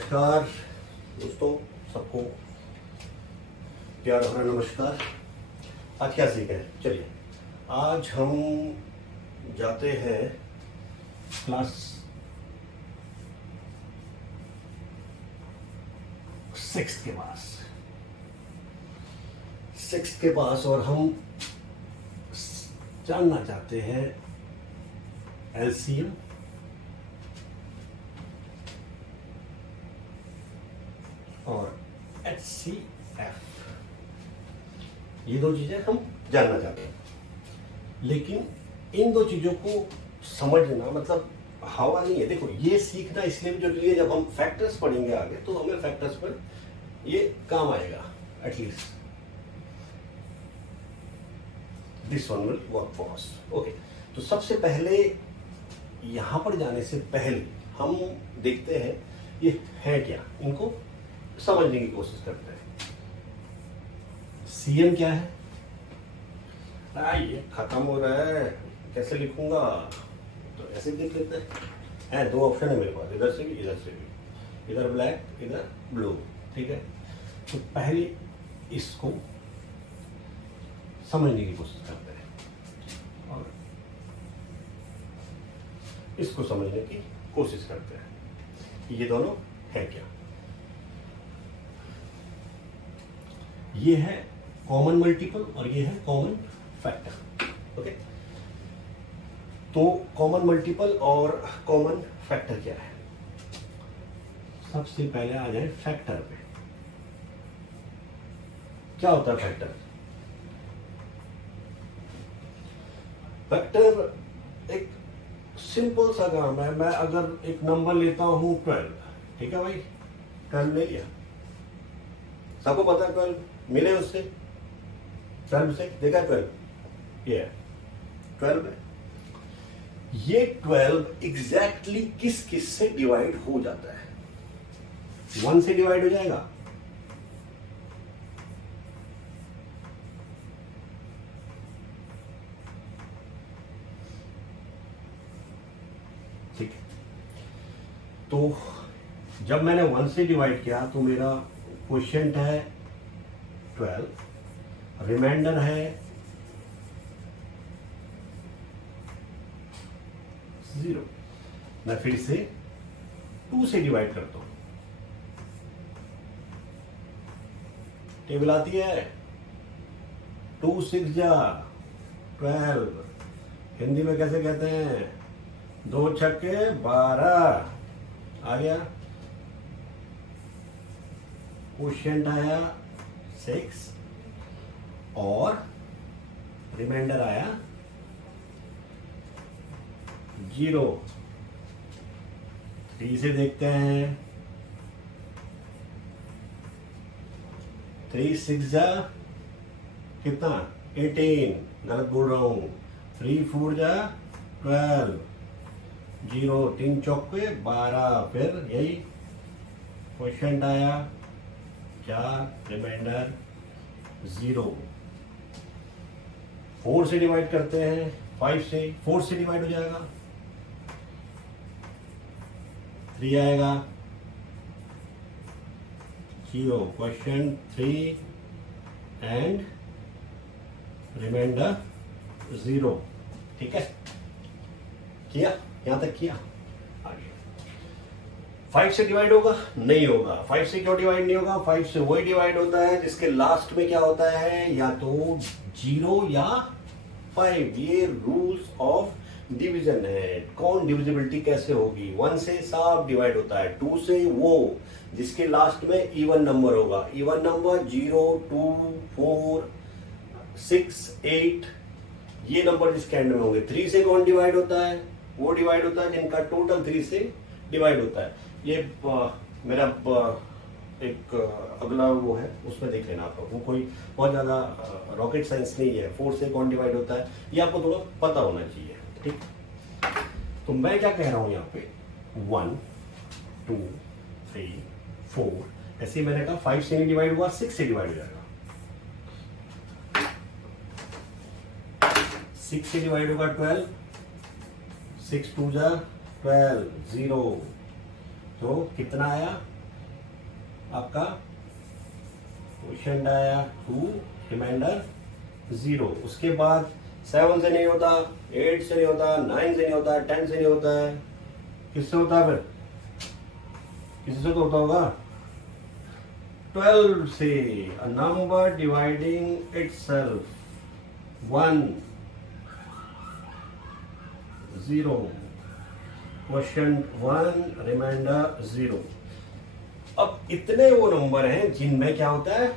नमस्कार दोस्तों, सबको प्यार भरा नमस्कार। आज क्या सीखें? चलिए, आज हम जाते हैं क्लास 6 के पास और हम जानना चाहते हैं एलसीएम और HCF। ये दो चीजें हम जानना चाहते हैं, लेकिन इन दो चीजों को समझना मतलब हवा नहीं है। देखो, ये सीखना इसलिए भी जरूरी है, जब हम फैक्टर्स पढ़ेंगे आगे तो हमें फैक्टर्स पर ये काम आएगा। At least this one will work for us. Okay, तो सबसे पहले यहां पर जाने से पहले हम देखते हैं ये है क्या, इनको समझने की कोशिश करते हैं। सीएम क्या है? ये खत्म हो रहा है, कैसे लिखूंगा? तो ऐसे लिख लेते हैं। दो ऑप्शन है मेरे पास, इधर से भी इधर से भी, इधर ब्लैक इधर ब्लू। ठीक है, तो पहले इसको समझने की कोशिश करते हैं और इसको समझने की कोशिश करते हैं। ये दोनों है क्या? ये है कॉमन मल्टीपल और ये है कॉमन फैक्टर। ओके, तो कॉमन मल्टीपल और कॉमन फैक्टर क्या है? सबसे पहले आ जाए फैक्टर पे। क्या होता है फैक्टर? फैक्टर एक सिंपल सा काम है। मैं अगर एक नंबर लेता हूं 12, ठीक है भाई, 12 ले लिया, सबको पता है 12 मिले उससे, 12 से देखा 12, ये है 12 है। ये 12 एग्जैक्टली किस किस से डिवाइड हो जाता है? 1 से डिवाइड हो जाएगा, ठीक है। तो जब मैंने 1 से डिवाइड किया तो मेरा क्वोशिएंट है 12, रिमाइंडर है 0। मैं फिर से 2 से डिवाइड करता हूं, टेबल आती है 2 6 जा 12। हिंदी में कैसे कहते हैं? 2 छक्के 12 आ गया। क्वोशिएंट आया 6 और रिमाइंडर आया 0। 3 से देखते हैं, 3 6 जा कितना? 18, गलत बोल रहा हूं। 3 4 जा 12, 0 3 चौके 12। फिर यही क्वोशिएंट आया 4, रिमाइंडर 0। 4 से डिवाइड करते हैं, 5 से, 4 से डिवाइड हो जाएगा, 3 आएगा 0, क्वेश्चन 3 एंड रिमाइंडर 0। ठीक है, किया? यहां तक किया? आगे 5 से डिवाइड होगा? नहीं होगा। 5 से क्यों डिवाइड नहीं होगा? 5 से वही डिवाइड होता है जिसके लास्ट में क्या होता है, या तो 0 या 5। ये रूल्स ऑफ डिवीजन है। कौन डिविजिबिलिटी कैसे होगी? 1 से सब डिवाइड होता है, 2 से वो जिसके लास्ट में इवन नंबर होगा। इवन नंबर 0 2 4 6 8, ये नंबर जिसके एंड में होंगे। 3 से कौन डिवाइड होता है? वो डिवाइड होता है जिनका टोटल 3 से डिवाइड होता है। ये मेरा एक अगला वो है, उसमें देख लेना आप लोग। वो कोई बहुत ज्यादा रॉकेट साइंस नहीं है। 4 से कौन डिवाइड होता है ये आपको थोड़ा पता होना चाहिए, ठीक। तो मैं क्या कह रहा हूं यहाँ पे, 1 2 3 4, ऐसे मैंने कहा 5 से नहीं डिवाइड हुआ, 6 से डिवाइड हो जाएगा। 6 से डिवाइड होगा 12, 6 2 जा 12, 0। तो कितना आया? आपका क्वेश्चन आया 2, रिमाइंडर 0। उसके बाद 7 से नहीं होता, 8 से नहीं होता, 9 से नहीं होता, 10 से नहीं होता है, किससे होता है फिर? किसी से तो होता होगा, 12 से। A number dividing itself 1 0, question 1, reminder 0। अब इतने वो नंबर हैं जिनमें क्या होता है,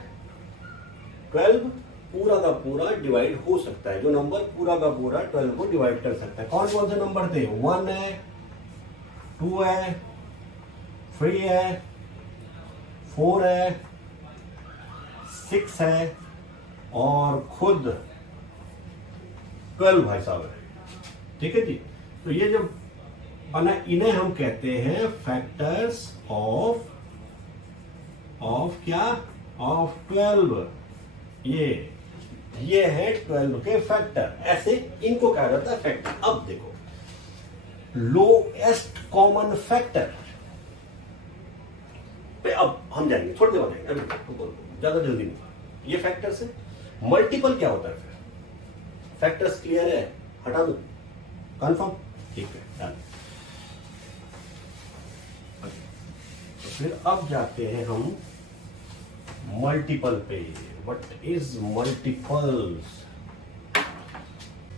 12 पूरा का पूरा डिवाइड हो सकता है। जो नंबर पूरा का पूरा 12 को डिवाइड कर सकता है। कौन कौन से नंबर थे? 1 है, 2 है, 3 है, 4 है, 6 है और खुद 12 भाई साहब है। ठीक है जी। तो ये जो बना, इन्हें हम कहते हैं फैक्टर्स ऑफ क्या, ऑफ 12। ये है 12 के फैक्टर। ऐसे इनको कहा जाता है फैक्टर। अब देखो, लोएस्ट कॉमन फैक्टर पे अब हम जाएंगे, थोड़ी देर बाद जाएंगे, अभी ज्यादा जल्दी नहीं। ये फैक्टर से मल्टीपल क्या होता है फिर? फैक्टर्स क्लियर है? हटा दो, कंफर्म? ठीक है, डन। तो फिर अब जाते हैं हम मल्टीपल पे। What is multiples?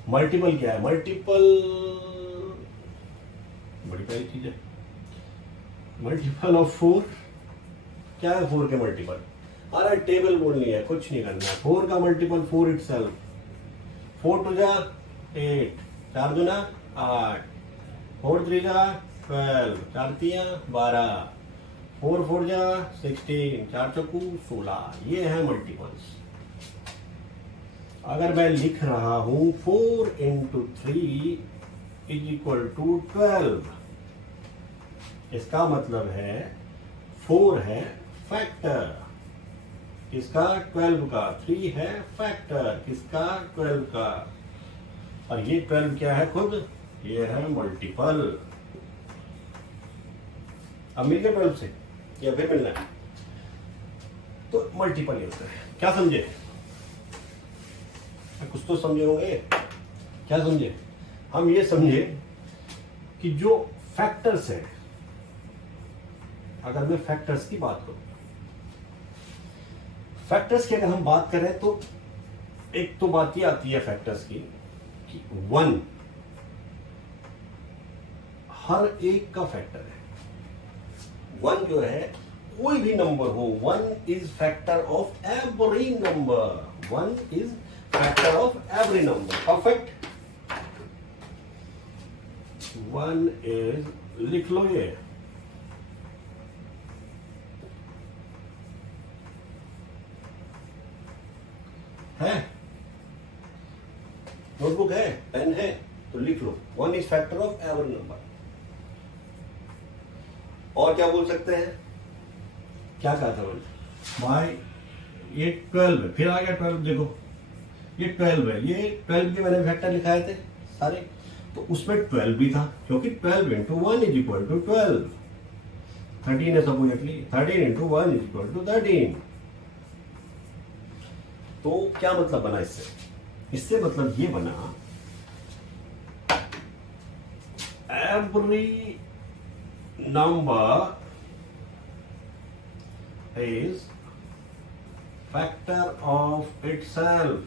मल्टीपल क्या है? मल्टीपल बड़ी प्यारी चीज है। मल्टीपल ऑफ 4 क्या है? 4 के मल्टीपल। अरे टेबल बोलनी है, कुछ नहीं करना है। 4 का मल्टीपल 4 इटसेल्फ। 4 टू जा 8, 4 दूना 8, 4 3 जा 12, 4 तिया 12, 4 4 जा 16, 4 चौकू 16। ये है मल्टीपल्स। अगर मैं लिख रहा हूं 4 into 3 इज इक्वल टू 12, इसका मतलब है 4 है फैक्टर किसका? 12 का। 3 है फैक्टर किसका? 12 का। और ये 12 क्या है खुद? ये है मल्टीपल। अब मिल गया 12 से या फिर मिलना है? तो मल्टीपल ही होता है। क्या समझे? कुछ तो समझे होंगे। क्या समझे? हम ये समझे कि जो फैक्टर्स है, अगर मैं फैक्टर्स की बात करूं, फैक्टर्स की अगर हम बात करें तो एक तो बात ये आती है फैक्टर्स की कि 1 हर एक का फैक्टर है। 1 जो है कोई भी नंबर हो, 1 is factor of every number. 1 is factor of every number. Perfect. 1 is, लिख लो ये, है, नोटबुक है, पेन है तो लिख लो। 1 is factor of every number. और क्या बोल सकते हैं? क्या कहा था बोल भाई? ये 12 है, फिर आ गया 12। देखो ये 12 है, ये 12 के मैंने फैक्टर लिखाए थे सारे, तो उसमें 12 भी था क्योंकि 12 into 1 इज इक्वल टू 12। 13 है supposedly, 13 into 1 is equal to 13। तो क्या मतलब बना इससे? इससे मतलब ये बना every number is factor of itself.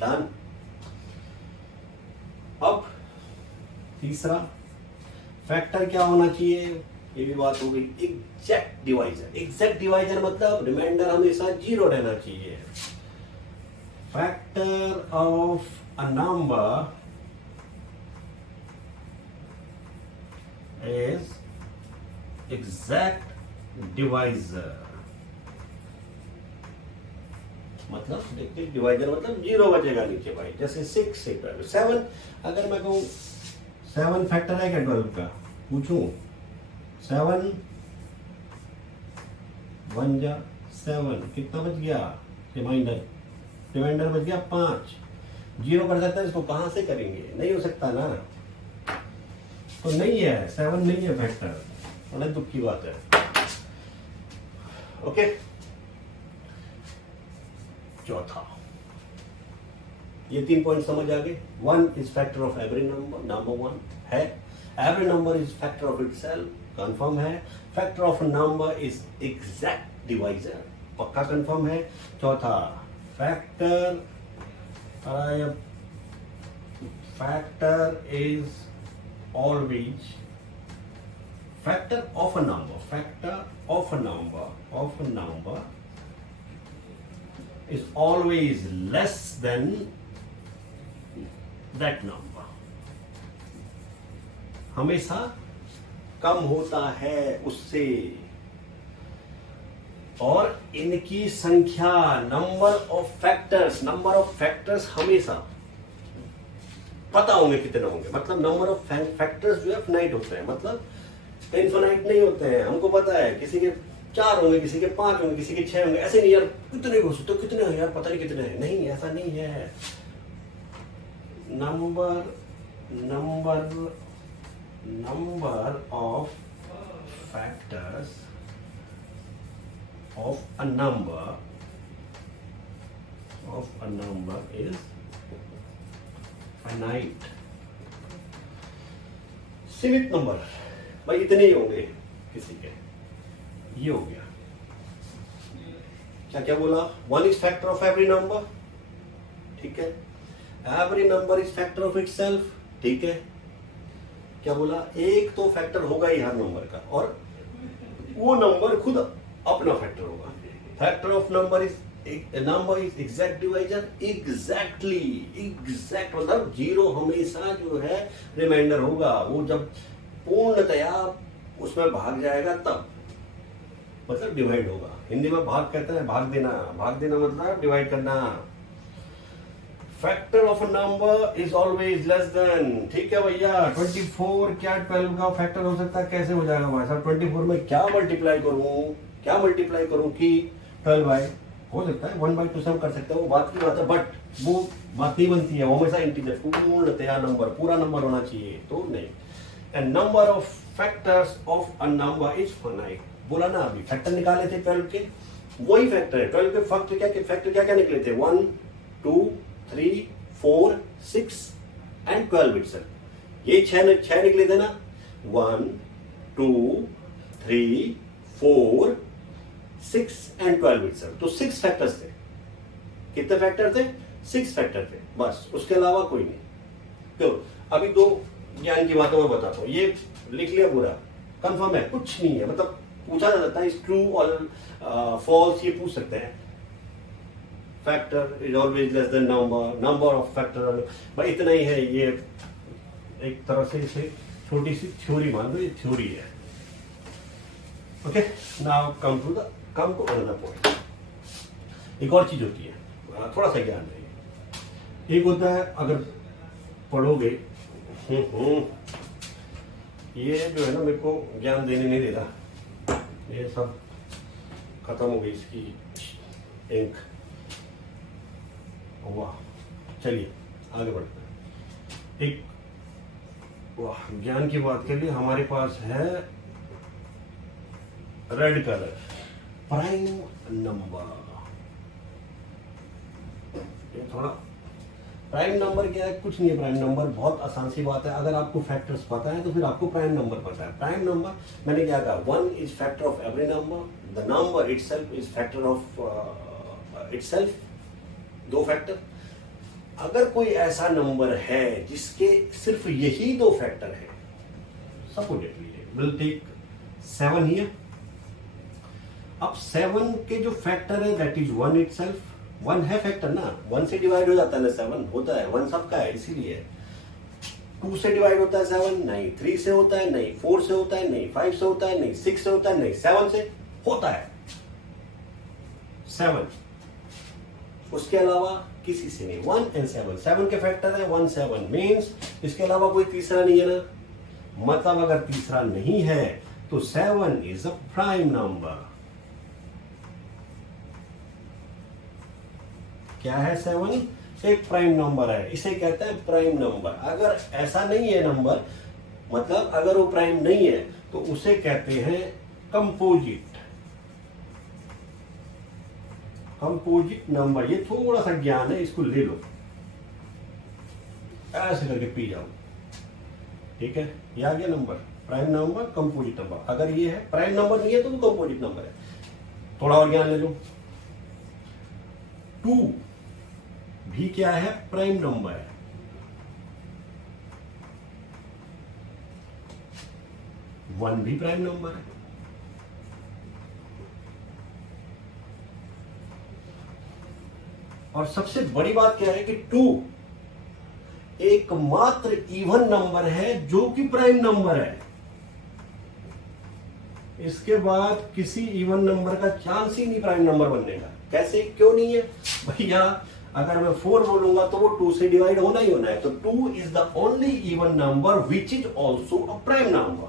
Done. अब तीसरा फैक्टर क्या होना चाहिए? ये भी बात हो गई। Exact divisor. एग्जैक्ट डिवाइजर मतलब रिमाइंडर हमेशा 0 रहना चाहिए। Factor of a number is exact divisor। मतलब देखते डिवाइजर मतलब 0 बचेगा नीचे भाई। जैसे 6 से 12, 7। अगर मैं कहूं 7 फैक्टर है क्या 12 का? पूछूं 7 1 जा 7, कितना बच गया? रिमाइंडर बच गया 5। 0 कर सकता है, इसको कहां से करेंगे? नहीं हो सकता ना। तो नहीं है, 7 नहीं है फैक्टर, बड़े दुख की बात है। ओके, चौथा, ये 3 पॉइंट समझ आ गए। 1 is factor of every number, number 1 है। Every number is factor of itself, confirm है। Factor of number is exact divisor, पक्का कंफर्म है। चौथा, factor is always factor of a number is always less than that number, हमेशा कम होता है उससे, और इनकी संख्या नंबर ऑफ फैक्टर्स हमेशा पता होंगे कितने होंगे, मतलब नंबर ऑफ फैक्टर्स जो है फाइनाइट होते हैं, मतलब इनफाइनाइट नहीं होते हैं। हमको पता है किसी के 4 होंगे, किसी के 5 होंगे, किसी के 6 होंगे, ऐसे नहीं यार कितने हो सकते, कितने हैं यार पता नहीं कितने हैं, नहीं ऐसा नहीं है। Number of factors of a number is finite. सीमित नंबर भाई इतने ही होंगे किसी के, ये हो गया। क्या क्या बोला? 1 is factor of every number, ठीक है। Every number is factor of itself, ठीक है। क्या बोला? एक तो फैक्टर होगा ही हर नंबर का, और वो नंबर खुद अपना फैक्टर होगा। Factor of number is exact divisor, exact मतलब 0 हमेशा जो है रिमाइंडर होगा, वो जब पूर्णतया उसमें भाग जाएगा तब मतलब डिवाइड होगा। हिंदी में भाग कहते हैं भाग देना मतलब डिवाइड करना। Factor of a number is always less than, ठीक है भैया। 24 क्या 12 का फैक्टर हो सकता है? कैसे हो जाएगा भाई साहब? 24 में क्या मल्टीप्लाई करूं कि 12 हो सकता है 1/2 से हम कर सकते हैं, वो बात की बात है, बट वो बात नहीं बनती है, वो हमेशा इंटीजर पूर्णतया नंबर, पूरा नंबर होना चाहिए, तो नहीं। And number of factors of a number is finite, बोला ना अभी, फैक्टर निकाले थे 12 के, वही फैक्टर है 12 के। फैक्टर क्या निकले थे? 1 2 3 4 6 एंड 12 इटसेल्फ, ये 6 निकले थे ना। 1 2 3 4 6 एंड 12 इटसेल्फ, तो 6 फैक्टर्स थे। कितने फैक्टर थे? 6 फैक्टर थे, बस, उसके अलावा कोई नहीं। तो अभी 2 ज्ञान की बातों में बताता हूं, ये लिख लिया पूरा, कंफर्म है, कुछ नहीं है, मतलब पूछा जा सकता है ट्रू और फॉल्स, ये पूछ सकते हैं। Factor is always less than number of factor, भाई इतना ही है। ये एक तरह से इसे छोटी सी थ्योरी मान लो, ये थ्योरी है। Okay, now come to another point. एक और चीज होती है, थोड़ा सा ज्ञान है। एक होता है अगर पढ़ोगे, ये जो है ना मेरे को ज्ञान देने नहीं दे रहा, ये सब खत्म हो गई इसकी इंक। वाह, चलिए आगे बढ़ते हैं। एक वाह ज्ञान की बात के लिए हमारे पास है रेड कलर, प्राइम नंबर। ये थोड़ा प्राइम नंबर क्या है? कुछ नहीं है प्राइम नंबर, बहुत आसान सी बात है। अगर आपको फैक्टर्स पता है तो फिर आपको प्राइम नंबर पता है। प्राइम नंबर मैंने क्या कहा? 1 is factor of every number, the number itself is factor of itself, 2 factor. अगर कोई ऐसा नंबर है जिसके सिर्फ यही 2 फैक्टर है, सपोजिटली विल टेक 7 हियर। अब 7 के जो फैक्टर है दैट इज 1 इटसेल्फ, 1 है फैक्टर ना, 1 से डिवाइड हो जाता है ना 7, होता है 1 सबका है, इसीलिए 2 से डिवाइड होता है 7 नहीं, 3 से होता है नहीं, 4 से होता है नहीं, 5 से होता है नहीं, 6 से होता है नहीं, 7 से होता है 7। उसके अलावा किसी से नहीं। 1 and 7 के फैक्टर है 1 7 मीन्स इसके अलावा कोई तीसरा नहीं है ना, मतलब अगर तीसरा नहीं है तो 7 इज अ प्राइम नंबर। क्या है? 7 एक प्राइम नंबर है, इसे कहते हैं प्राइम नंबर। अगर ऐसा नहीं है नंबर मतलब अगर वो प्राइम नहीं है तो उसे कहते हैं कंपोजिट। कंपोजिट नंबर, ये थोड़ा सा ज्ञान है, इसको ले लो, ऐसे करके पी जाओ। ठीक है, ये आ गया number, prime number, composite number. अगर ये है प्राइम नंबर नहीं है तो वो कंपोजिट नंबर है। थोड़ा और ज्ञान ले लो। 2 भी क्या है, प्राइम नंबर है। वन भी प्राइम नंबर है। और सबसे बड़ी बात क्या है कि 2 एकमात्र इवन नंबर है जो कि प्राइम नंबर है। इसके बाद किसी इवन नंबर का चांस ही नहीं प्राइम नंबर बनने का। कैसे, क्यों नहीं है भैया? अगर मैं 4 बोलूंगा तो वो 2 से डिवाइड होना ही होना है। तो 2 is the only even number which is also a prime number.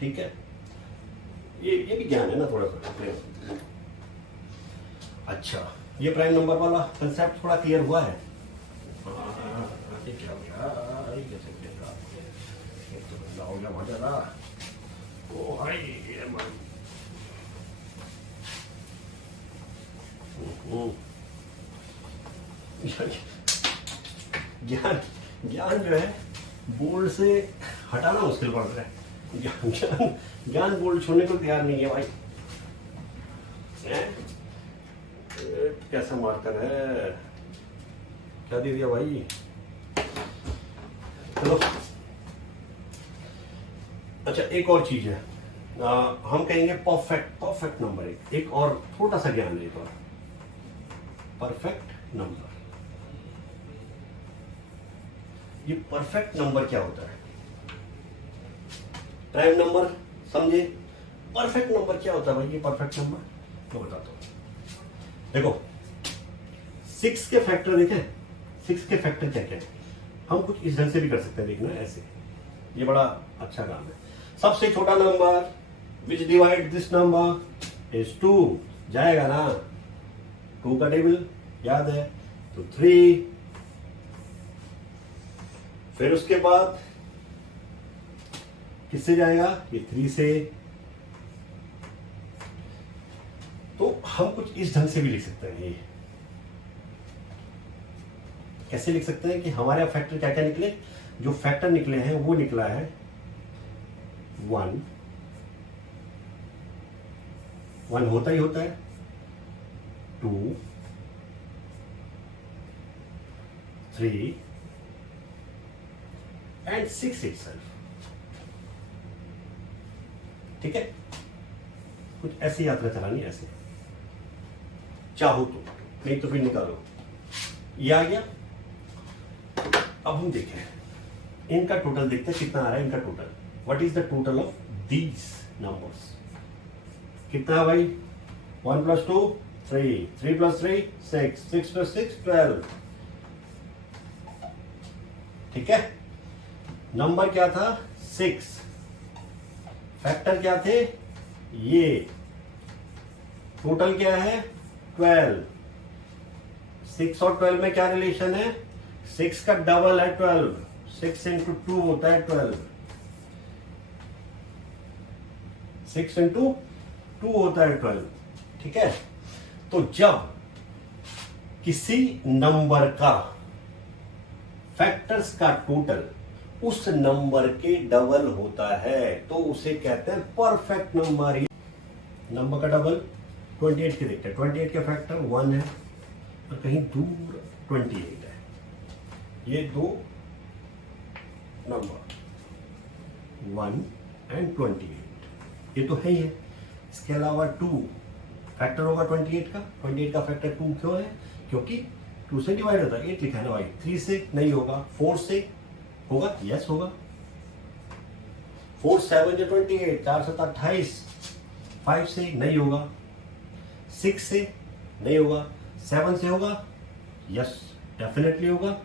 ठीक है, ये भी ज्ञान है ना थोड़ा सा। अच्छा, ये प्राइम नंबर वाला कंसेप्ट थोड़ा क्लियर हुआ है? ज्ञान ज्ञान जो है बोर्ड से हटाना मुश्किल पड़ रहा है। ज्ञान बोर्ड छोड़ने को तैयार नहीं है भाई। कैसा मार्कर है, क्या दे दिया भाई? चलो, अच्छा एक और चीज है, हम कहेंगे परफेक्ट नंबर। एक और छोटा सा ज्ञान है, परफेक्ट नंबर। ये परफेक्ट नंबर क्या होता है? प्राइम नंबर समझे, परफेक्ट नंबर क्या होता है भाई? ये परफेक्ट नंबर तो बताता हूं। देखो 6 के फैक्टर देखें, 6 के फैक्टर क्या क्या है? हम कुछ इस ढंग से भी कर सकते हैं, देखना ऐसे। ये बड़ा अच्छा काम है। सबसे छोटा number which divide this number is 2, जाएगा ना 2 का टेबल याद है तो 3। फिर उसके बाद किससे जाएगा? ये 3 से। तो हम कुछ इस ढंग से भी लिख सकते हैं। ये कैसे लिख सकते हैं कि हमारे फैक्टर क्या क्या निकले? जो फैक्टर निकले हैं वो निकला है 1 होता ही होता है, 2 3 एंड 6 itself। ठीक है, कुछ ऐसी यात्रा चलानी, ऐसे चाहो तो, नहीं तो फिर निकालो। ये आ गया। अब हम देखें इनका टोटल, देखते हैं कितना आ रहा है इनका total. What is the total of these numbers? कितना है भाई? 1 + 2 3, 3 + 3 6, 6 + 6 12। ठीक है, नंबर क्या था? 6। फैक्टर क्या थे? ये। टोटल क्या है? 12। 6 और 12 में क्या रिलेशन है? 6 का डबल है 12। 6 × 2 होता है 12। 6 × 2 होता है 12। ठीक है, तो जब किसी नंबर का फैक्टर्स का टोटल उस नंबर के डबल होता है तो उसे कहते हैं परफेक्ट नंबर। नंबर का डबल 28 के देखते हैं। 28 के फैक्टर 1 है और कहीं दूर 28 है। ये दो नंबर 1 एंड 28 ये तो है ही है। इसके अलावा 2 फैक्टर होगा 28 का। 28 का फैक्टर 2 क्यों है? क्योंकि 2 से डिवाइड होता है। 8 लिखा है ना भाई। 3 से नहीं होगा, 4 से होगा, यस होगा। 4 7 या 28, 4 7 28। 5 से नहीं होगा, 6 से नहीं होगा, 7 से होगा, यस डेफिनेटली होगा।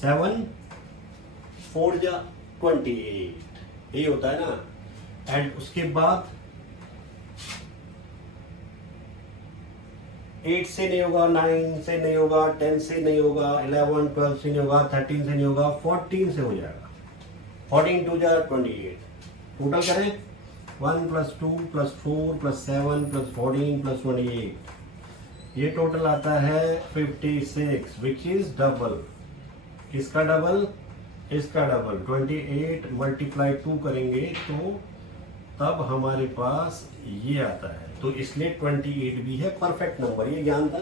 7 4 या 28 यही होता है ना। एंड उसके बाद 8 से नहीं होगा, 9 से नहीं होगा, 10 से नहीं होगा, 11 12 से नहीं होगा, 13 से नहीं होगा, 14 से हो जाएगा। 14 टू जा 28, टोटल करें 1 + 2 + 4 + 7 + 14 + 28, ये टोटल आता है 56, विच इज डबल, किसका डबल, इसका डबल। 28 × 2 करेंगे तो तब हमारे पास ये आता है, तो इसलिए 28 भी है परफेक्ट नंबर। ये ज्ञान था,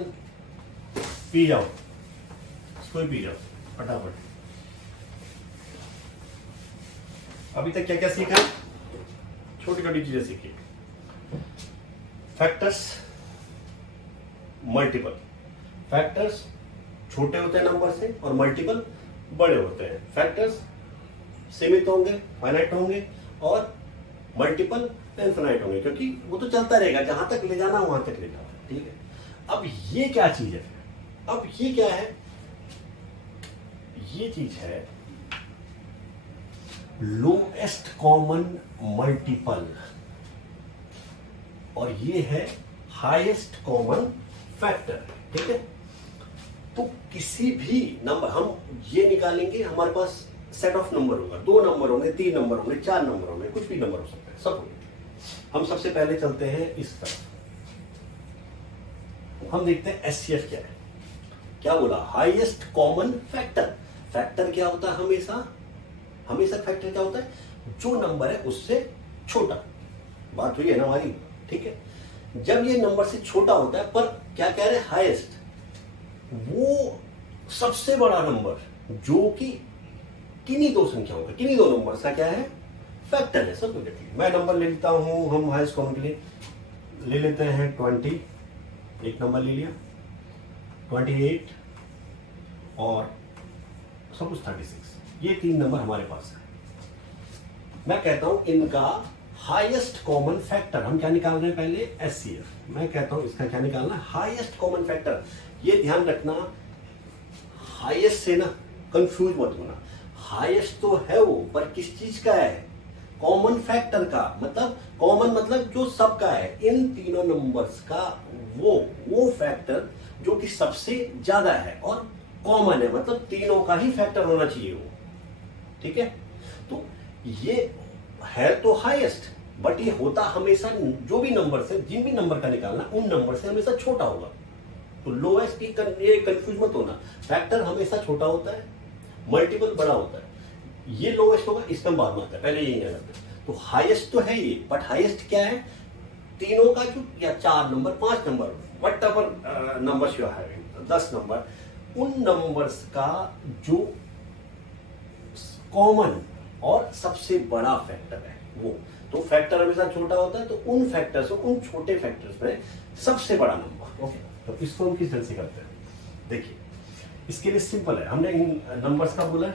पी जाओ इसको ही पी जाओ फटाफट। अभी तक क्या क्या सीखा, छोटी छोटी चीजें सीखी। Factors, multiple. फैक्टर्स छोटे होते हैं नंबर से और मल्टीपल बड़े होते हैं। फैक्टर्स सीमित होंगे, फाइनाइट होंगे, और मल्टीपल इनफिनाइट होंगे, क्योंकि वो तो चलता रहेगा, जहां तक ले जाना वहां तक ले जाना। ठीक है, अब ये क्या चीज है, अब ये क्या है, ये चीज है लोएस्ट कॉमन मल्टीपल, और ये है हाईएस्ट कॉमन फैक्टर। ठीक है, तो किसी भी नंबर हम ये निकालेंगे, हमारे पास सेट ऑफ नंबर होगा, 2 नंबर होंगे, 3 नंबर होंगे, 4 नंबर होंगे, कुछ भी नंबर हो सकता है, सब होंगे। हम सबसे पहले चलते हैं इस तरफ, हम देखते हैं एचसीएफ क्या है। क्या बोला, हाईएस्ट कॉमन फैक्टर। फैक्टर क्या होता है, हमेशा हमेशा फैक्टर क्या होता है, जो नंबर है उससे छोटा। बात हुई है ना हमारी, ठीक है। जब ये नंबर से छोटा होता है, पर क्या कह रहे हैं, हाईएस्ट, वो सबसे बड़ा नंबर जो कि किन्हीं 2 संख्याओं का, किन्हीं 2 नंबर का क्या है, फैक्टर है। सब कुछ मैं नंबर ले लेता हूं, हम हाईएस्ट कॉमन के लिए ले लेते हैं 20, एक नंबर ले लिया, 28 और सपोज 36, ये 3 नंबर हमारे पास है। मैं कहता हूं इनका हाईएस्ट कॉमन फैक्टर, हम क्या निकाल रहे हैं पहले, एचसीएफ। मैं कहता हूं इसका क्या निकालना है, हाईएस्ट कॉमन फैक्टर। ये ध्यान रखना, हाईएस्ट से ना कंफ्यूज मत होना। हाईएस्ट तो है वो, पर किस चीज का है, कॉमन फैक्टर का। मतलब कॉमन मतलब जो सबका है, इन तीनों नंबर्स का वो फैक्टर जो कि सबसे ज्यादा है और कॉमन है, मतलब तीनों का ही फैक्टर होना चाहिए वो। ठीक है, तो ये है तो हाईएस्ट, बट ये होता हमेशा जो भी नंबर से, जिन भी नंबर का निकालना, उन नंबर से हमेशा छोटा होगा। तो लोएस्ट की ये कंफ्यूज मत होना, फैक्टर हमेशा छोटा होता है, मल्टीपल बड़ा होता है। ये लोएस्ट होगा, इसका बाद में आता है, पहले यही याद रखना। तो हाईएस्ट तो है ये, बट हाईएस्ट क्या है, तीनों का जो, या 4 number, 5 number, what ever numbers you है, 10 नंबर, उन नंबर्स का जो कॉमन और सबसे बड़ा फैक्टर है वो। तो फैक्टर हमेशा छोटा होता है, तो उन फैक्टर्स, उन छोटे फैक्टर्स में सबसे बड़ा नंबर। ओके, तो इसको हम किस तरह से करते हैं, देखिए इसके लिए सिंपल है। हमने इन नंबर्स का बोला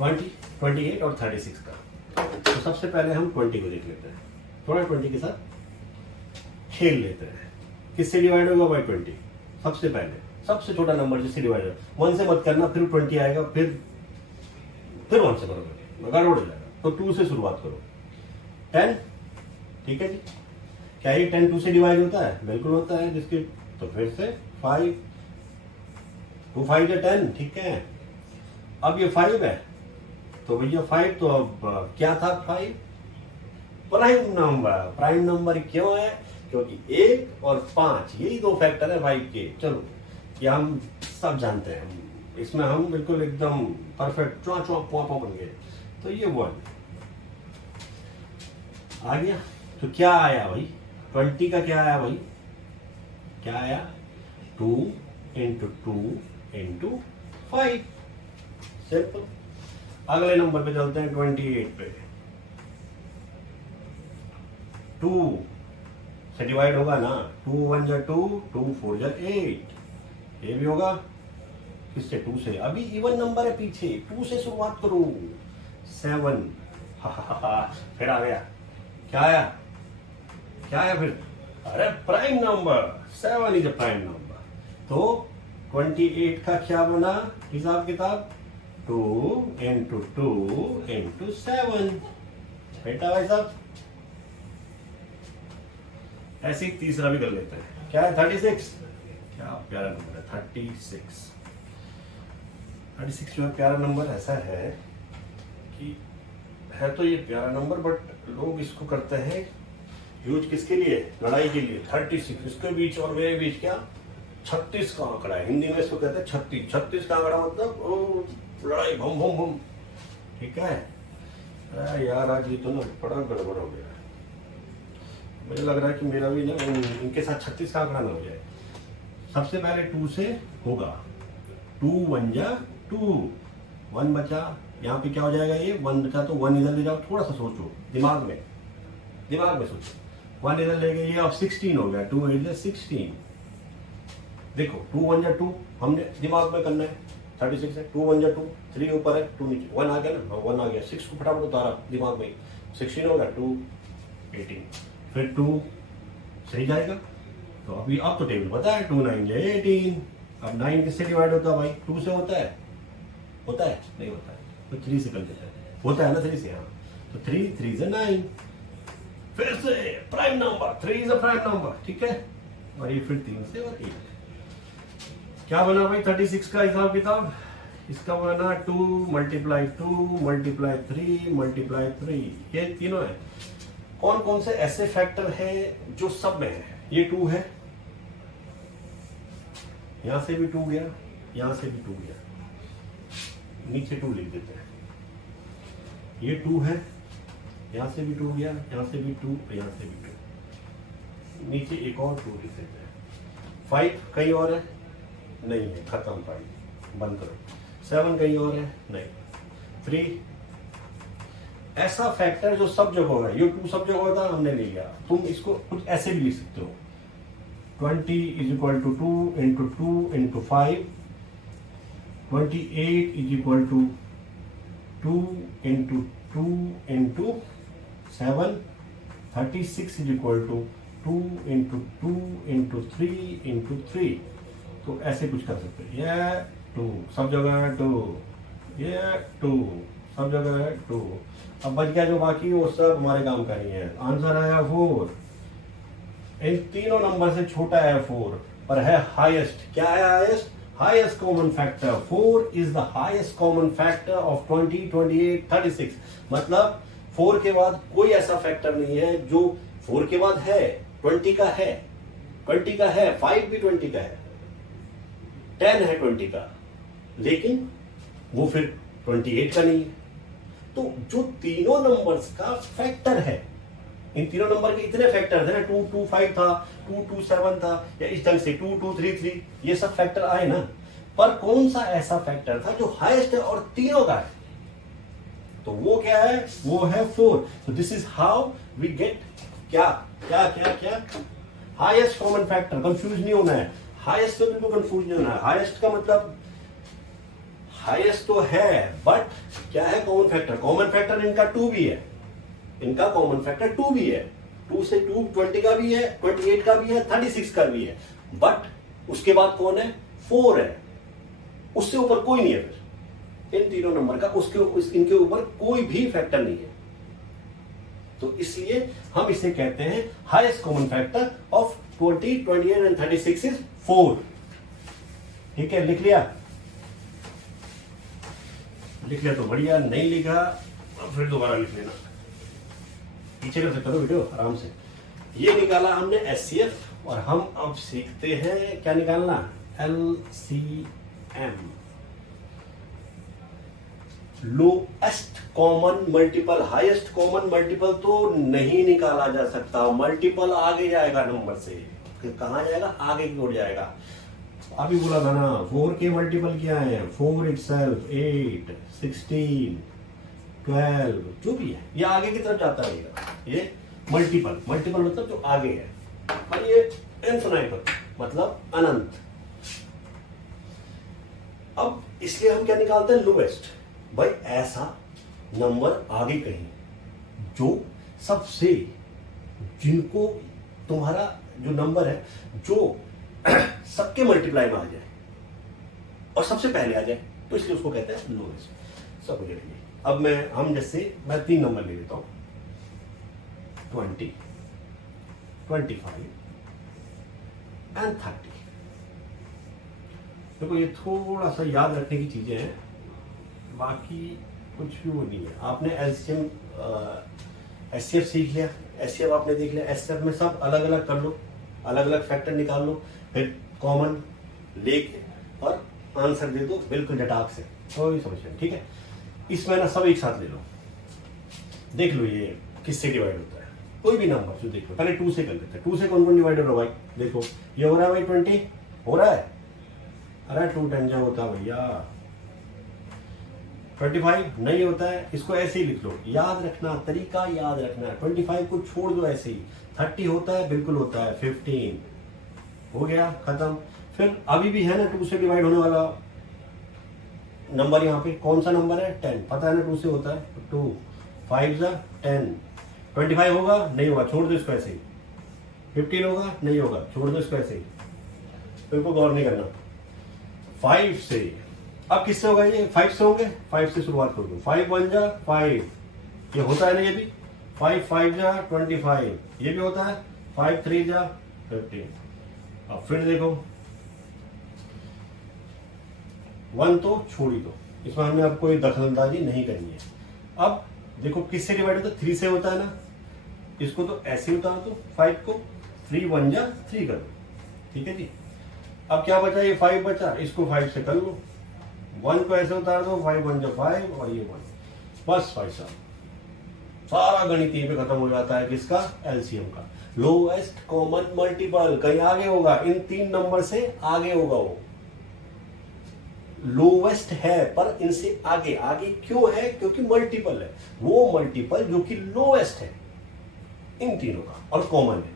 20, 28 और 36 का। तो सबसे पहले हम 20 को देख लेते हैं, थोड़ा 20 के साथ खेल लेते हैं। किससे डिवाइड होगा बाय 20, सबसे पहले सबसे छोटा नंबर जिससे डिवाइड होगा। 1 से मत करना, फिर 20 आएगा, फिर 1 से करोगे, गड़बड़ हो जाएगा। तो 2 से शुरुआत करो, 10, ठीक है जी। क्या ये 10 2 से डिवाइड होता है, बिल्कुल होता है, जिसके तो फिर से 5, 2 5 या 10, ठीक है। अब ये 5 है, तो भैया 5 तो अब क्या था, 5 प्राइम नंबर। प्राइम नंबर क्यों है, क्योंकि 1 और 5 यही 2 फैक्टर है 5 के। चलो ये हम सब जानते हैं, इसमें हम बिल्कुल एकदम परफेक्ट चुआ बन गए। तो ये 1 आ गया। तो क्या आया भाई, 20 का क्या आया भाई, क्या आया, 2 × 2 × 5, सिंपल। अगले नंबर पे चलते हैं, 28 पे। 2 से डिवाइड होगा ना, 2 1 जा 2, 2 4 जा 8, ये भी होगा किससे, 2 से। अभी इवन नंबर है पीछे, 2 से शुरुआत करो, 7 फिर आ गया, क्या आया, क्या आया फिर, अरे prime number, 7 is a prime number. तो 28 का क्या बना हिसाब किताब, 2 × 2 × 7, बेटा भाई साहब। ऐसे ही तीसरा भी कर लेते हैं, क्या है, 36, क्या प्यारा नंबर है 36। 36 जो है प्यारा नंबर ऐसा है कि है तो ये प्यारा नंबर, बट लोग इसको करते हैं यूज किसके लिए, लड़ाई के लिए। 36 इसके बीच और मेरे बीच क्या 36 का आंकड़ा है, हिंदी में इसको कहते हैं 36। 36 का आंकड़ा मतलब लड़ाई, भम भम भम, ठीक है। अरे यार आज ये तो ना बड़ा गड़बड़ हो गया, मुझे लग रहा है कि मेरा भी ना इनके साथ 36 का आंकड़ा ना हो जाए। सबसे पहले 2 से होगा, 2 1 जा 2, 1 बचा, यहाँ पे क्या हो जाएगा, ये 1 बचा तो 1 इधर ले जाओ, थोड़ा सा सोचो दिमाग में सोचो। 1 इधर ले गए, ये अब 16 हो गया, 2 8 16। देखो 2 1 जा 2, हमने दिमाग में करना है, 36 है, 2 1 जा 2, 3 ऊपर है 2 नीचे, 1 आ गया ना, हाँ 1 आ गया, 6 को फटाफट उतारा दिमाग में, 16 होगा 2 18, फिर 2 सही जाएगा। तो अभी अब तो टेबल पता है, 2 9 जा 18। अब 9 किससे डिवाइड होता है भाई, 2 से होता है नहीं होता है, तो 3 से कर देता है, होता है ना 3 से, हाँ तो 3 3 से 9, फिर से prime number, 3 is a prime number, ठीक है। और ये फिर 3 से और 8, क्या बना भाई 36 का हिसाब किताब, इसका बना 2 मल्टीप्लाई 2 मल्टीप्लाई 3 मल्टीप्लाई 3, ये तीनों है। कौन कौन से ऐसे फैक्टर हैं जो सब में है, ये 2 है, यहां से भी 2 गया, यहां से भी 2 गया, नीचे 2 लिख देते हैं, ये 2 है, यहां से भी 2 गया, यहां से भी 2, यहां से भी 2, नीचे एक और 2 लिख देते हैं। 5 कहीं और है नहीं है, खत्म, 5 बंद करो। 7 कहीं और है नहीं। 3 ऐसा फैक्टर जो सब जगह होगा, ये 2 सब जगह होता हमने ले लिया, तुम इसको कुछ ऐसे भी लिख सकते हो, 20 is equal to 2 into 2 into 5, 28 is equal to 2 into 2 into 7, 36 is equal to 2 into 2 into 3 into 3। तो ऐसे कुछ कर सकते हैं, ये 2 सब जगह है 2, ये 2 सब जगह है 2। अब बच गया जो बाकी वो सब हमारे काम का नहीं है। आंसर आया 4, इन तीनों नंबर से छोटा है 4, पर है हाईएस्ट। क्या है highest? Highest common factor. 4 is the highest common factor of 20, 28, 36। मतलब 4 के बाद कोई ऐसा फैक्टर नहीं है जो 4 के बाद है, 20 का है, 20 का है, 5 भी 20 का है, 10 है 20 का, लेकिन वो फिर 28 का नहीं है। तो जो तीनों नंबर्स का फैक्टर है, इन तीनों नंबर के इतने फैक्टर थे ना, 2 2 5 था, 2 2 7 था, या इस ढंग से 2 2 3 3, ये सब फैक्टर आए ना, पर कौन सा ऐसा फैक्टर था जो हाईएस्ट है और तीनों का है? तो वो क्या है? वो है 4। तो this is how we get क्या क्या क्या क्या हाईएस्ट कॉमन फैक्टर। कंफ्यूज नहीं होना है, हाईएस्ट में बिल्कुल कंफ्यूज नहीं होना है। हाईएस्ट का मतलब हाईएस्ट तो है, बट क्या है कॉमन फैक्टर? कॉमन फैक्टर इनका 2 भी है, इनका कॉमन फैक्टर 2 भी है, 2 से 2 20 का भी है, 28 का भी है, 36 का भी है, बट उसके बाद कौन है? 4 है, उससे ऊपर कोई नहीं है। फिर इन तीनों नंबर का इनके ऊपर कोई भी फैक्टर नहीं है, तो इसलिए हम इसे कहते हैं highest common factor of 20, 28 and 36 is 4। ठीक है, लिख लिया? लिख लिया तो बढ़िया, नहीं लिखा फिर दोबारा लिख लेना, पीछे कर सकते हो वीडियो आराम से। ये निकाला हमने एचसीएफ, और हम अब सीखते हैं क्या निकालना? LCM, lowest common multiple. Highest common multiple तो नहीं निकाला जा सकता, मल्टीपल आगे जाएगा नंबर से। कहां जाएगा? आगे की ओर जाएगा। अभी बोला था ना 4 के मल्टीपल क्या है? 4 इटसेल्फ, 8, 16, 12, जो भी है ये आगे की तरफ जाता रहेगा। ये मल्टीपल, मल्टीपल मतलब जो आगे है, और ये इनफिनाइट मतलब अनंत। अब इसलिए हम क्या निकालते हैं? लोएस्ट। भाई ऐसा नंबर आगे कहीं जो सबसे, जिनको तुम्हारा जो नंबर है जो सबके मल्टीप्लाई में आ जाए और सबसे पहले आ जाए, तो इसलिए उसको कहते हैं लोएस्ट। सब लिए अब मैं 3 नंबर ले लेता हूं, 20, 25 एंड 30। देखो ये थोड़ा सा याद रखने की चीजें हैं, बाकी कुछ भी वो नहीं है। आपने एलसीएम एचसीएफ सीख लिया, एचसीएफ आपने देख लिया, एचसीएफ में सब अलग अलग कर लो, अलग अलग फैक्टर निकाल लो, फिर कॉमन लेके और आंसर दे दो बिल्कुल झटाक से, कोई समस्या नहीं। ठीक है, इसमें ना सब एक साथ ले लो, देख लो ये किससे डिवाइड होता है, कोई भी नंबर जो देख लो। पहले 2 से कर लेते हैं, 2 से कौन कौन डिवाइड हो रहा है भाई, देखो ये हो रहा है भाई 20 हो रहा है, अरे 2 10 जो होता है भैया 25 नहीं होता है, इसको ऐसे ही लिख लो, याद रखना, तरीका याद रखना है, 25 को छोड़ दो ऐसे ही, 30 होता है, बिल्कुल होता है, 15 हो गया खत्म। फिर अभी भी है ना 2 से डिवाइड होने वाला नंबर, यहाँ पे कौन सा नंबर है 10, पता है ना 2 से होता है, 2 5 10, 25 होगा नहीं होगा, छोड़ दो इसको ऐसे ही, 15 होगा नहीं होगा, छोड़ दो इसको ऐसे ही, फिर को गौर नहीं करना। 5 से, अब किससे होगा ये, 5 से होंगे, 5 से शुरुआत कर दो, 5 1 जा 5, ये होता है ना, ये भी 5 5 जा 25, ये भी होता है, 5 3 जा 15। अब फिर देखो 1 तो छोड़ ही दो, इसमें हमने अब कोई दखलंदाजी नहीं करनी है। अब देखो किससे डिवाइड होता है, 3 से होता है ना, इसको तो ऐसे उतार दो, 5 को 3 1 जा 3 कर दो, ठीक है जी। अब क्या बचा, ये 5 बचा, इसको 5 से कर लो, 1 को ऐसे उतार दो, 5 1 जा 5 और ये 1, बस भाई साहब सारा गणित यहीं पे खत्म हो जाता है, किसका, एलसीएम का। लोएस्ट कॉमन मल्टीपल कहीं आगे होगा, इन 3 नंबर से आगे होगा, वो लोवेस्ट है पर इनसे आगे, आगे क्यों है, क्योंकि मल्टीपल है, वो मल्टीपल जो कि लोएस्ट है इन तीनों का और कॉमन है।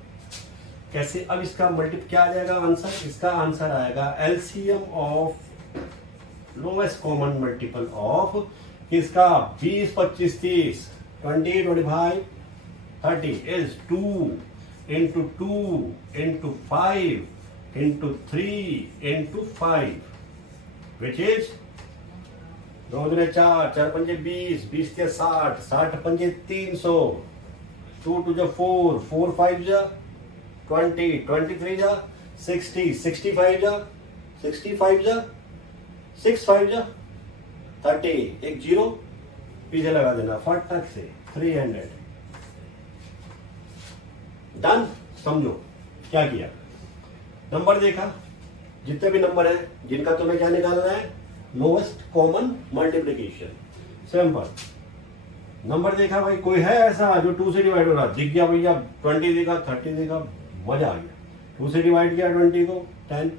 कैसे, अब इसका मल्टीपल क्या आ जाएगा आंसर, इसका आंसर आएगा LCM of lowest common multiple of किसका, 20 25 30 20 25 30 is 2 into 2 into 5 into 3 into 5 which is 2 दूने 4 4 पंजे 20 20 के 60 60 पंजे 300 2 2 जा 4 4 5 जा 20 23 जा 60 65 जा 65 जा 6 5 जा 30, एक जीरो पीछे लगा देना फटक से, 300 डन। समझो क्या किया, नंबर देखा, जितने भी नंबर हैं जिनका तुम्हें क्या निकालना है, lowest common multiplication, simple. Number देखा भाई, कोई है ऐसा जो 2 से डिवाइड हो रहा, दिख गया भैया 20 देखा 30 देखा, मजा आ गया, 2 से डिवाइड किया 20 को 10,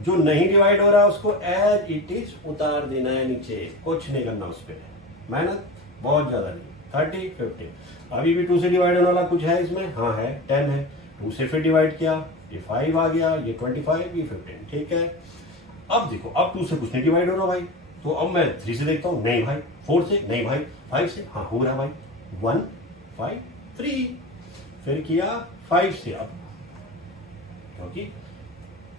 जो नहीं डिवाइड हो रहा उसको एज इट इज उतार देना है नीचे, कुछ नहीं करना उस पर, मेहनत बहुत ज्यादा नहीं, 30 50। अभी भी 2 से डिवाइड होने वाला कुछ है इसमें, हाँ है 10 है, 2 से फिर डिवाइड किया, ये 5 आ गया, ये 25, ये 15, ठीक है। अब देखो, अब 2 से कुछ नहीं डिवाइड हो रहा भाई, तो अब मैं 3 से देखता हूँ, नहीं भाई, 4 से नहीं भाई, 5 से हाँ हो रहा भाई, 1 5 3, फिर किया 5 से, अब क्योंकि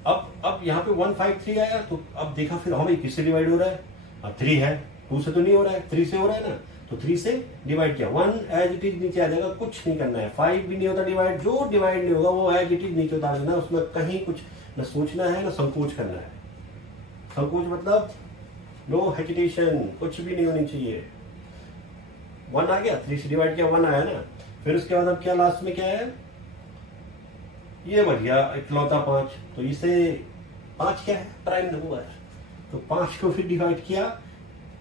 अब यहाँ पे 1 5 3 आया, तो अब देखा फिर हाँ भाई किससे डिवाइड हो रहा है, अब 3 है, 2 से तो नहीं हो रहा है, 3 से हो रहा है ना, तो 3 से डिवाइड किया, 1 एज इट इज नीचे आ जाएगा, कुछ नहीं करना है। 5 भी नहीं होता डिवाइड, जो डिवाइड नहीं होगा वो एज इट इज नीचे उतार देना, उसमें कहीं कुछ न सोचना है न संकोच करना है। संकोच मतलब नो हेजिटेशन, कुछ भी नहीं होनी चाहिए। 1 आ गया, 3 से डिवाइड किया 1 आया ना, फिर उसके बाद अब क्या लास्ट में क्या है, ये बच गया इकलौता 5, तो इसे 5 क्या है, प्राइम नंबर, तो 5 को फिर डिवाइड किया,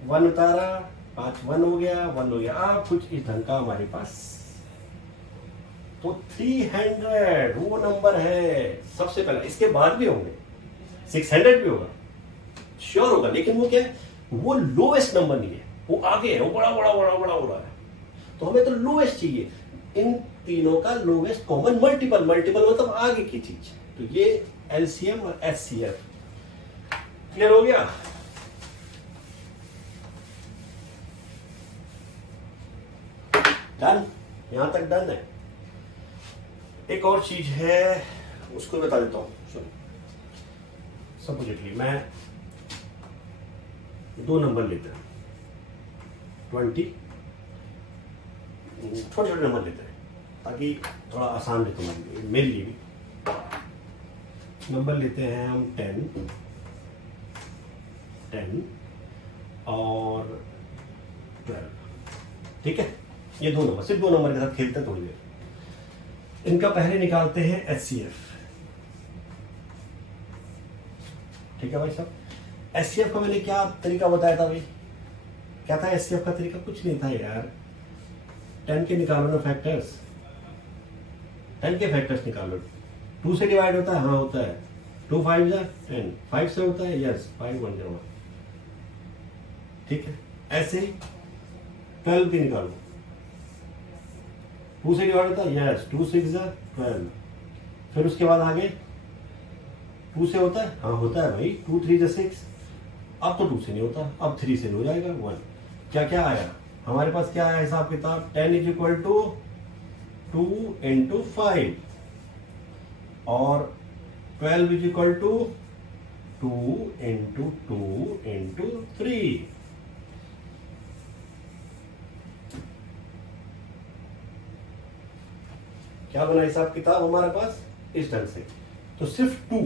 1 उतारा, 5 1 हो गया, 1 हो गया। अब कुछ इस ढंग का हमारे पास, तो 300 वो नंबर है सबसे पहला, इसके बाद भी होंगे 600 भी होगा, श्योर होगा, लेकिन वो क्या है, वो लोएस्ट नंबर नहीं है, वो आगे है, वो बड़ा बड़ा बड़ा बड़ा बड़ा है, तो हमें तो लोएस्ट चाहिए। इन तीनों का लोएस्ट कॉमन मल्टीपल, मल्टीपल मतलब आगे की चीज, तो ये एलसीएम और एचसीएफ क्लियर हो गया। डन, यहां तक डन है। एक और चीज है उसको बता देता हूं, सुनो, सपोजिटली मैं 2 नंबर लेते हैं, 20 छोटे छोटे नंबर लेते हैं ताकि थोड़ा आसान रहे तुम्हारे लिए, मेरे लिए भी। नंबर लेते हैं हम 10 और 12। ठीक है, ये दो नंबर, सिर्फ दो नंबर के साथ खेलते हैं थोड़ी देर। इनका पहले निकालते हैं HCF। ठीक है भाई साहब, HCF का मैंने क्या तरीका बताया था भाई? क्या था HCF का तरीका? कुछ नहीं था यार, 10 के निकालो ना फैक्टर्स, 10 के फैक्टर्स निकालो। 2 से डिवाइड होता है? हाँ होता है। 2 5 जा 10, 5 से होता है? यस, 5 1 1। ठीक है, ऐसे ही 12 के निकालो। 2 से डिवाइड होता है? यस, 2 6 जा 12। फिर उसके बाद आगे 2 से होता है? हाँ होता है भाई, 2 3 जा 6। अब तो 2 से नहीं होता, अब 3 से हो जाएगा 1। क्या क्या आया हमारे पास? क्या आया हिसाब किताब? 10 इज इक्वल टू 2 इंटू 5 और 12 is equal to 2 into 2 into 3। क्या बना हिसाब किताब हमारे पास? इस ढंग से। तो सिर्फ 2।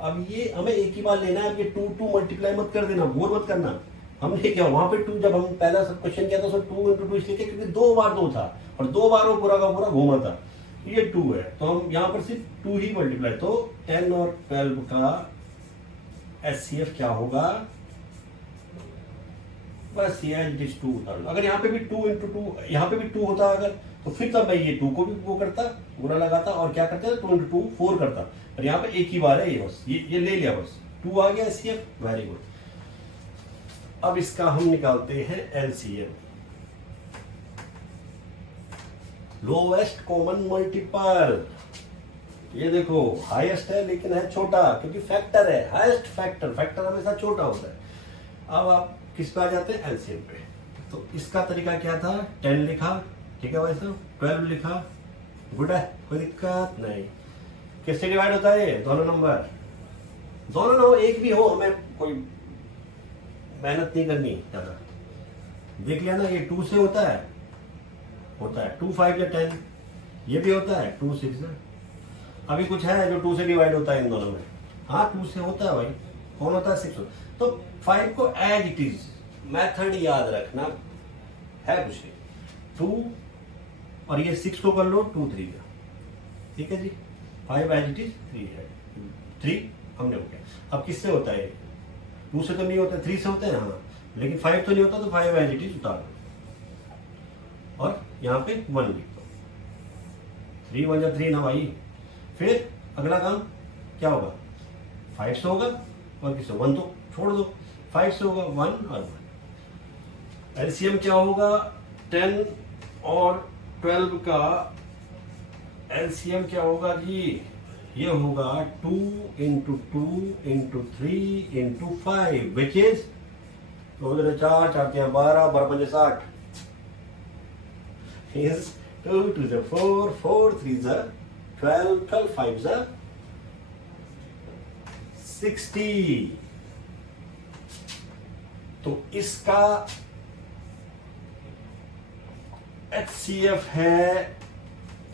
अब ये हमें एक ही बार लेना है, अब ये 2 मल्टीप्लाई मत कर देना, बोर मत करना। हमने क्या वहां पे 2, जब हम पहला सब क्वेश्चन किया था उसमें 2 इंटू 2 इसलिए क्योंकि 2 बार 2 था और 2 बार वो पूरा का पूरा घूमा था। ये 2 है तो हम यहाँ पर सिर्फ 2 ही मल्टीप्लाई, तो 10 और 12 का HCF क्या होगा? बस ये इट इज 2 उतार लो। अगर यहाँ पे भी 2 इंटू 2, यहाँ पे भी 2 होता अगर, तो फिर तब मैं ये 2 को भी वो करता, बुरा लगाता और क्या करते 2 इंटू 2 4 करता। और यहाँ पे एक ही बार है ये, बस ये ले लिया, बस 2 आ गया HCF। Very good. अब इसका हम निकालते हैं LCM, लोएस्ट कॉमन मल्टीपल। ये देखो हाईएस्ट है लेकिन है छोटा, क्योंकि फैक्टर है, हाईएस्ट फैक्टर, फैक्टर हमेशा छोटा होता है। अब आप किस पे आ जाते हैं? LCM पे। तो इसका तरीका क्या था? 10 लिखा, ठीक है भाई साहब, 12 लिखा, गुड है, कोई दिक्कत नहीं। किससे डिवाइड होता है? दोनों नंबर, दोनों ना हो, एक भी हो, हमें कोई मेहनत नहीं करनी ज्यादा। देख लिया ना, ये 2 से होता है 2 5 या 10, ये भी होता है 2 6 है। अभी कुछ है जो 2 से डिवाइड होता है इन दोनों में? हाँ 2 से होता है भाई। कौन होता है? 6। तो 5 को एज इट इज, मेथड याद रखना है कुछ नहीं। 2 और ये 6 को कर लो 2 3 का, ठीक है जी। 5 एज इट इज 3 है, 3 हमने हो गया। अब किससे होता है? 2 से तो नहीं होता, 3 से होता है हाँ, लेकिन 5 तो नहीं होता, तो 5 एज इट इज उतार दो और यहाँ पे 1 लिख दो। 3 1 या 3 ना भाई। फिर अगला काम क्या होगा? 5 से होगा और किससे? 1 तो छोड़ दो, 5 से होगा 1 और 1। एलसीएम क्या होगा? 10 और 12 का एलसीएम क्या होगा जी? ये होगा 2 into 2 into 3 into 5 which is 2 4 4 12 12 60 is 2 to the 4 4 3 the 12 12 5 the 60। तो इसका HCF है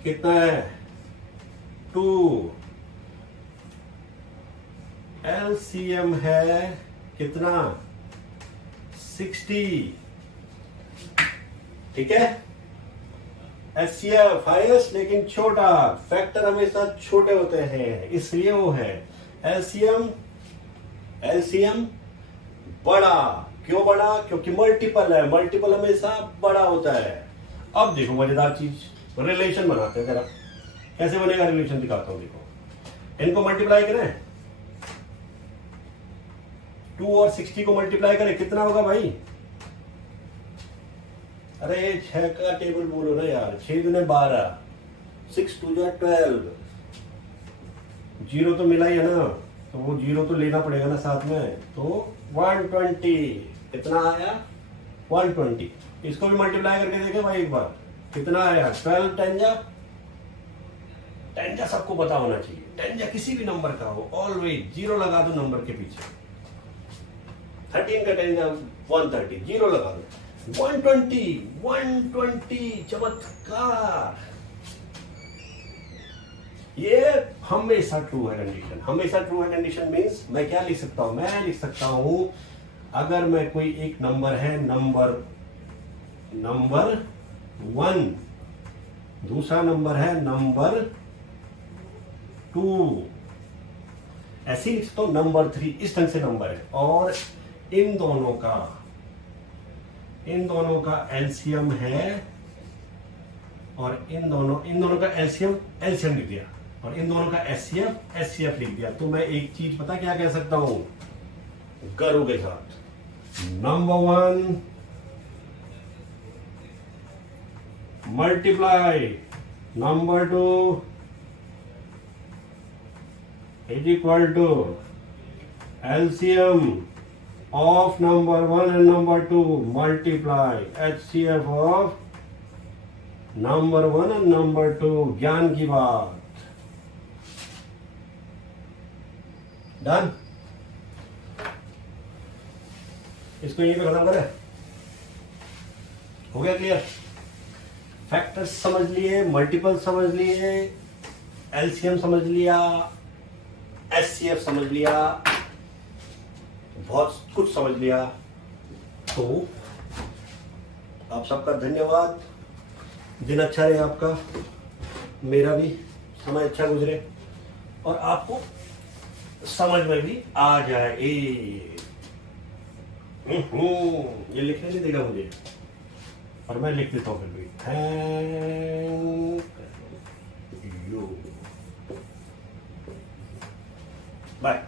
कितना है? 2। LCM है कितना? 60। ठीक है, HCF हाईएस्ट लेकिन छोटा, फैक्टर हमेशा छोटे होते हैं इसलिए वो है। LCM बड़ा, क्यों बड़ा? क्योंकि मल्टीपल है, मल्टीपल हमेशा बड़ा होता है। अब देखो मजेदार चीज, रिलेशन बनाते हैं जरा। कैसे बनेगा रिलेशन दिखाता हूं, देखो। इनको मल्टीप्लाई करें, 2 और 60 को मल्टीप्लाई करें, कितना होगा भाई? अरे 6 का टेबल बोलो ना यार, 6 दूने 12, 6 2 12, जीरो तो मिला ही है ना, तो वो जीरो तो लेना पड़ेगा ना साथ में। तो 120 कितना आया? 120। इसको भी मल्टीप्लाई करके देखे भाई एक बार, कितना आया? 12 10 जा सबको पता होना चाहिए, 10 जा किसी भी नंबर का हो, ऑलवेज जीरो लगा दो नंबर के पीछे। 13 का 10 जा 130, जीरो लगा दो। 120 चमत्कार। ये हमेशा ट्रू है कंडीशन। हमेशा ट्रू है कंडीशन मीन्स मैं क्या लिख सकता हूं? मैं लिख सकता हूं अगर मैं कोई एक नंबर है, नंबर नंबर 1, दूसरा नंबर है नंबर 2, ऐसे ही लिख सकता हूं नंबर 3, इस ढंग से नंबर है। और इन दोनों का एलसीएम है, और इन दोनों का एलसीएम लिख दिया, और इन दोनों का एचसीएफ लिख दिया। तो मैं एक चीज पता क्या कह सकता हूं गर्व के साथ, number 1 multiply number 2 is equal to LCM of number 1 and number 2 multiply HCF of number 1 and number 2। ज्ञान की बात डन। इसको यहीं पे खत्म करें, हो गया क्लियर। फैक्टर्स समझ लिए, मल्टीपल समझ लिए, एलसीएम समझ लिया, एचसीएफ समझ लिया, बहुत कुछ समझ लिया। तो आप सबका धन्यवाद, दिन अच्छा रहे आपका, मेरा भी समय अच्छा गुजरे और आपको समझ में भी आ जाए। ये लिखने नहीं देगा मुझे, और मैं लिख देता हूं फिर भी, थैंक यू, बाय।